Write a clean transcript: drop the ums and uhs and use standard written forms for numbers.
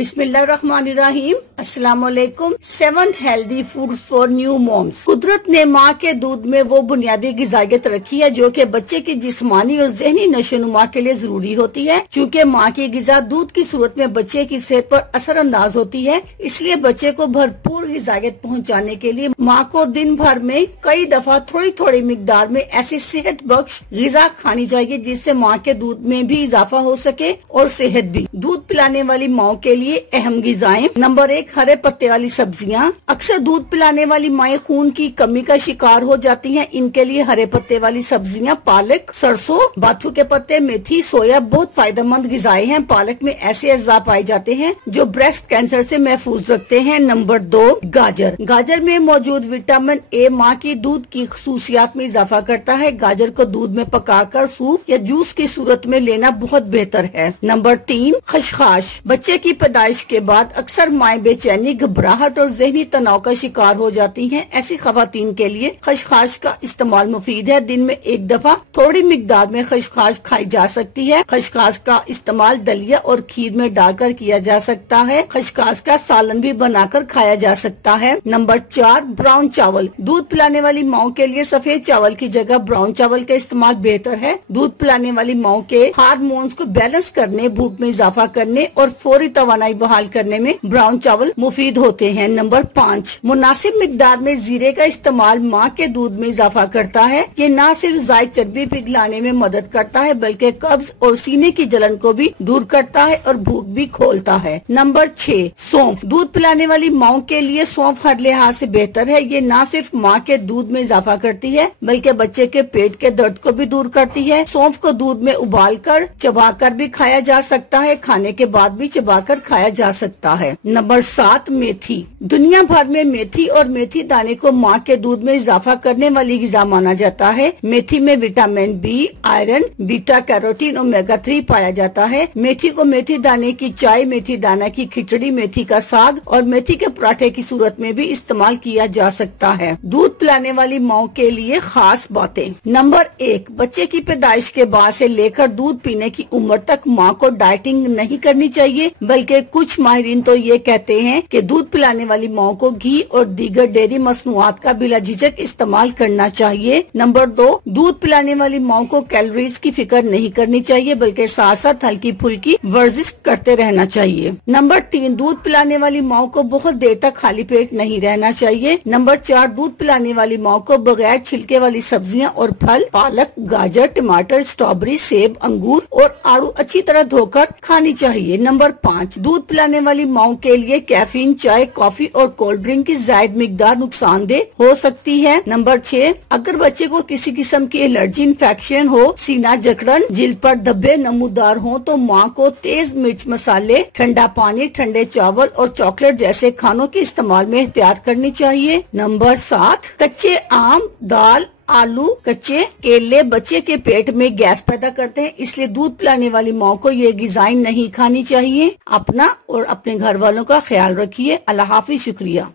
बिस्मिल्लाहिर्रहमानिर्रहीम। अस्सलाम वालेकुम। 7 healthy food for new moms. कुदरत ने माँ के दूध में वो बुनियादी ग़िज़ायत रखी है जो कि बच्चे की जिस्मानी और ज़हनी नशोनुमा के लिए जरूरी होती है। चूँकि माँ की ग़िज़ा दूध की सूरत में बच्चे की सेहत पर असरअंदाज होती है, इसलिए बच्चे को भरपूर ग़िज़ायत पहुँचाने के लिए माँ को दिन भर में कई दफा थोड़ी थोड़ी मिकदार में ऐसी सेहत बख्श ग़िज़ा खानी चाहिए जिससे माँ के दूध में भी इजाफा हो सके और सेहत भी। दूध पिलाने वाली माँ के लिए अहम ग़िज़ाएं। नंबर 1, हरे पत्ते वाली सब्जियां। अक्सर दूध पिलाने वाली माएँ खून की कमी का शिकार हो जाती हैं। इनके लिए हरे पत्ते वाली सब्जियां पालक, सरसों, बाथू के पत्ते, मेथी, सोया बहुत फायदेमंद ग़िज़ाएं हैं। पालक में ऐसे अज्जा पाए जाते हैं जो ब्रेस्ट कैंसर से महफूज रखते हैं। नंबर 2, गाजर। गाजर में मौजूद विटामिन ए माँ की दूध की खसूसियात में इजाफा करता है। गाजर को दूध में पकाकर सूप या जूस की सूरत में लेना बहुत बेहतर है। नंबर 3, खसखस। बच्चे की पैदाइश के बाद अक्सर माएँ बेचैनी, घबराहट और ज़हनी तनाव का शिकार हो जाती हैं। ऐसी खवातीन के लिए खसखस का इस्तेमाल मुफीद है। दिन में एक दफा थोड़ी मिकदार में खसखस खाई जा सकती है। खसखस का इस्तेमाल दलिया और खीर में डालकर किया जा सकता है। खसखस का सालन भी बनाकर खाया जा सकता है। नंबर 4, ब्राउन चावल। दूध पिलाने वाली माओ के लिए सफेद चावल की जगह ब्राउन चावल का इस्तेमाल बेहतर है। दूध पिलाने वाली माओ के हार्मोन्स को बैलेंस करने, भूख में इजाफा करने और फौरी तवानाई बहाल करने में ब्राउन चावल मुफीद होते हैं। नंबर 5, मुनासिब मिकदार में जीरे का इस्तेमाल माँ के दूध में इजाफा करता है। ये न सिर्फ ज़ायद चर्बी पिघलाने में मदद करता है बल्कि कब्ज और सीने की जलन को भी दूर करता है और भूख भी खोलता है। नंबर 6, सौंफ। दूध पिलाने वाली माँ के लिए सौंफ हर लिहाज से बेहतर है। ये न सिर्फ माँ के दूध में इजाफा करती है बल्कि बच्चे के पेट के दर्द को भी दूर करती है। सौंफ को दूध में उबालकर चबाकर भी खाया जा सकता है। खाने के बाद भी चबाकर खाया जा सकता है। नंबर 7, मेथी। दुनिया भर में मेथी और मेथी दाने को माँ के दूध में इजाफा करने वाली ग़िज़ा माना जाता है। मेथी में vitamin B, iron, beta carotene, omega 3 पाया जाता है। मेथी को मेथी दाने की चाय, मेथी दाना की खिचड़ी, मेथी का साग और मेथी के पराठे की सूरत में भी इस्तेमाल किया जा सकता है। दूध पिलाने वाली माँ के लिए खास बातें। नंबर 1, बच्चे की पैदाइश के बाद से लेकर दूध पीने की उम्र तक माँ को डाइटिंग नहीं करनी चाहिए, बल्कि कुछ माहिरीन तो ये कहते हैं कि दूध पिलाने वाली माँ को घी और दीगर डेयरी मसनूआत का बिला झिझक इस्तेमाल करना चाहिए। नंबर 2, दूध पिलाने वाली माँ को कैलोरीज की फिक्र नहीं करनी चाहिए बल्कि साथ साथ हल्की फुल्की वर्जिश करते रहना चाहिए। नंबर 3, दूध पिलाने वाली माँ को बहुत देर तक खाली पेट नहीं रहना चाहिए। नंबर 4, दूध पिलाने वाली माँ को बगैर छिलके वाली सब्जियां और फल, पालक, गाजर, टमाटर, स्ट्रॉबेरी, सेब, अंगूर और आड़ू अच्छी तरह धोकर खानी चाहिए। नंबर 5, दूध पिलाने वाली माँ के लिए कैफीन, चाय, कॉफी और कोल्ड ड्रिंक की जायद मिकदार नुकसानदेह हो सकती है। नंबर 6, अगर बच्चे को किसी किस्म की एलर्जी, इन्फेक्शन हो, सीना जकड़न, जिल्द पर धब्बे नमूदार हो तो माँ को तेज मिर्च मसाले, ठंडा पानी, ठंडे चावल और चॉकलेट जैसे खानों के इस्तेमाल में एहतियात करनी चाहिए। नंबर 7, कच्चे आम, दाल, आलू, कच्चे केले बच्चे के पेट में गैस पैदा करते हैं, इसलिए दूध पिलाने वाली माँ को ये ग़िज़ाएं नहीं खानी चाहिए। अपना और अपने घर वालों का ख्याल रखिए। अल्लाह हाफिज़। शुक्रिया।